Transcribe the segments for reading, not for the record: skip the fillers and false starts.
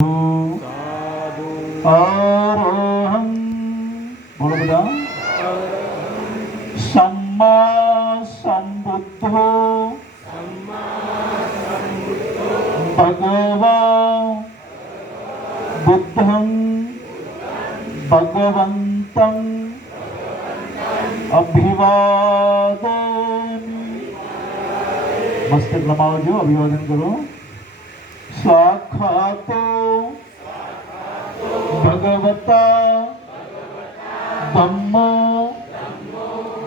अरहं बोलो बेटा सम्मा संबुद्धो भगवा बुद्धं भगवन्तं अभिवादयामि। मस्तक नमाओ जो अभिवादन करो। साक्षातो भगवता धम्मो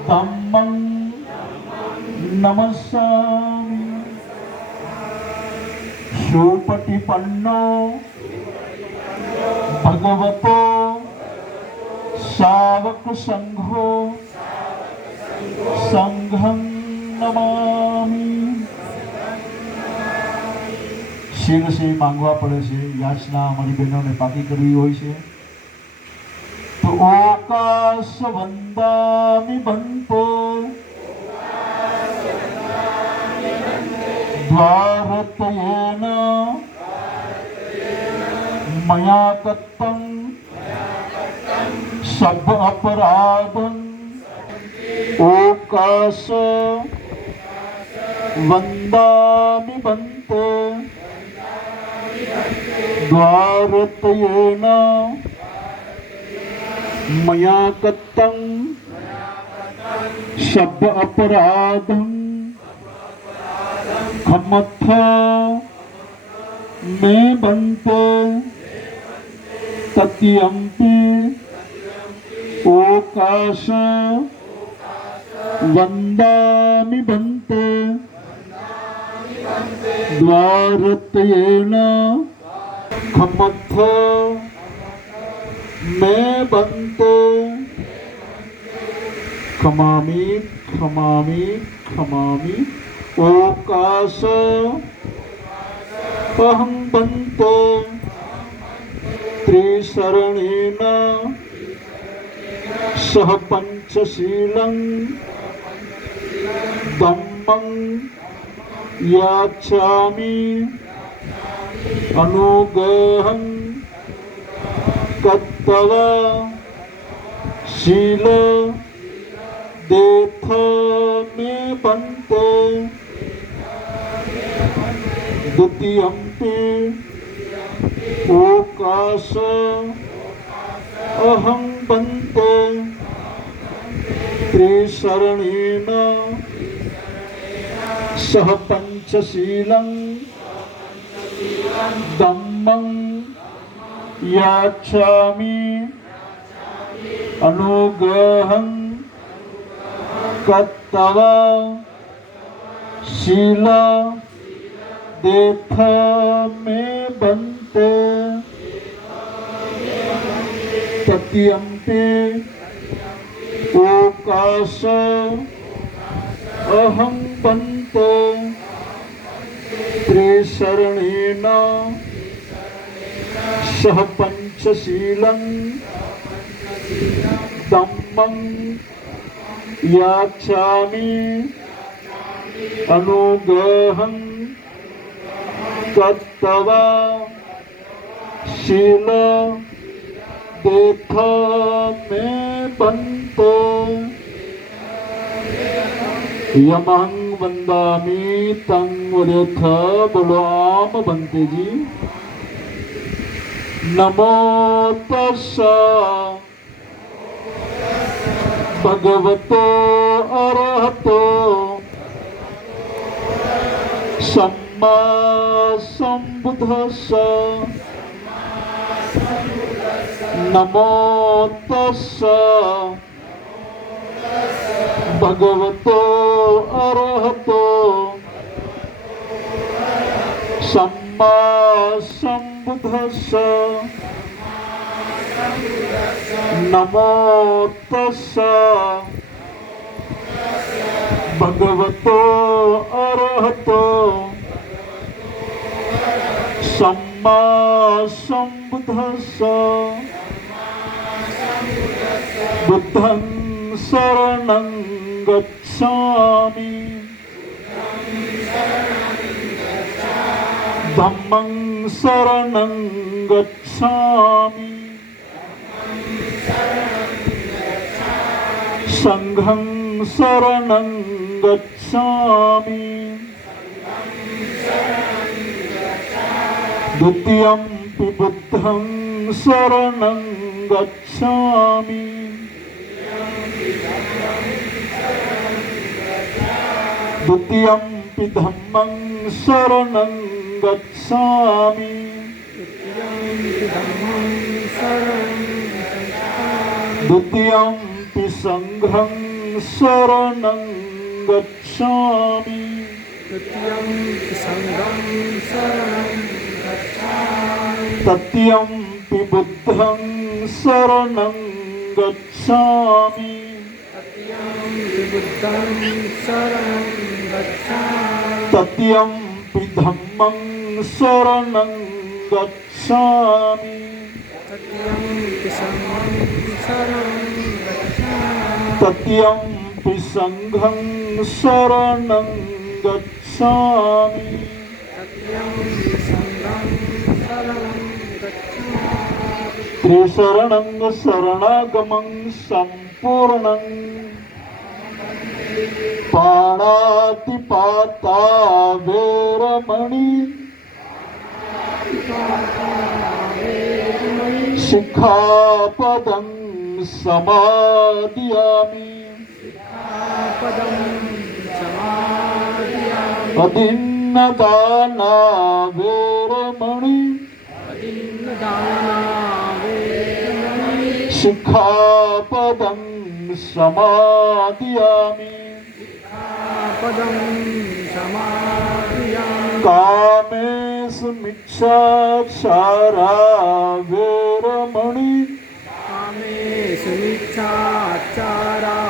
धम्मं नमस्सामि। सुपटिपन्नो भगवतो सावक संघो संघं नमामि। શીર છે માંગવા પડે છે, યાચના અમારી બહેનોને પાકી કરવી હોય છે તો ઓકાશ વંદામિ બંતો દ્વારતયેન મયા કત્तं સભ અપરાધં ઓકાશ વંદામિ બંતો द्वारतयेन मया कृतं शब्द अपराधं क्षमथ मे बन्ते तत्यंपि ओकाश वन्दामि बन्ते द्वारतयेन क्षमथ मैं बनते क्षमामि क्षमामि क्षमामि ओकाश अहं बनते त्रिशरणेन सह पंचशीलं धम्मं याचामि अनुग्रहं कर्तव्य शील देथ में बनते द्वितीयंपि ओकाश अहं बनते त्रिशरणेन सह पंचशीलं धम्मं याचामि अनुग्रहं कर्तव्य शील देथ में बनते तत्यंपि ओकाश अहं बनते त्रिशरणेन सह पंचशीलं धम्मं याचामि अनुग्रहं कर्तव्य शील देथ में बनते यमं वंदामि तं वरेथ। बोलो आम बनते जी। नमो तस्सा भगवतो अरहतो सम्मा संबुद्धस्सा। नमो तस्सा भगवतो अरहतो सम्मा संबुद्धस्सा। नमो तस्सा भगवतो अरहतो सम्मा संबुद्धस्सा। बुद्धं शरणं गच्छामि धम्मं शरणं गच्छामि संघं शरणं गच्छामि द्वितीयंपि बुद्धं शरणं गच्छामि द्वितीयंपि धम्मं शरणं गच्छामि द्वितीयंपि संघं शरणं गच्छामि तृतीयंपि बुद्धं शरणं गच्छामि तृतीयंपि धम्मं शरणं गच्छामि तृतीयंपि संघं शरणं गच्छामि त्रिशरणं शरणागमं सम्पूर्णं पाणातिपाता वेरमणि शिक्षापदं समादयामि अदिन्नदाना वेरमणि शिक्षापदं समादयामि कामेषु मिच्छाचारा वेरमणि कामेषु मिच्छाचारा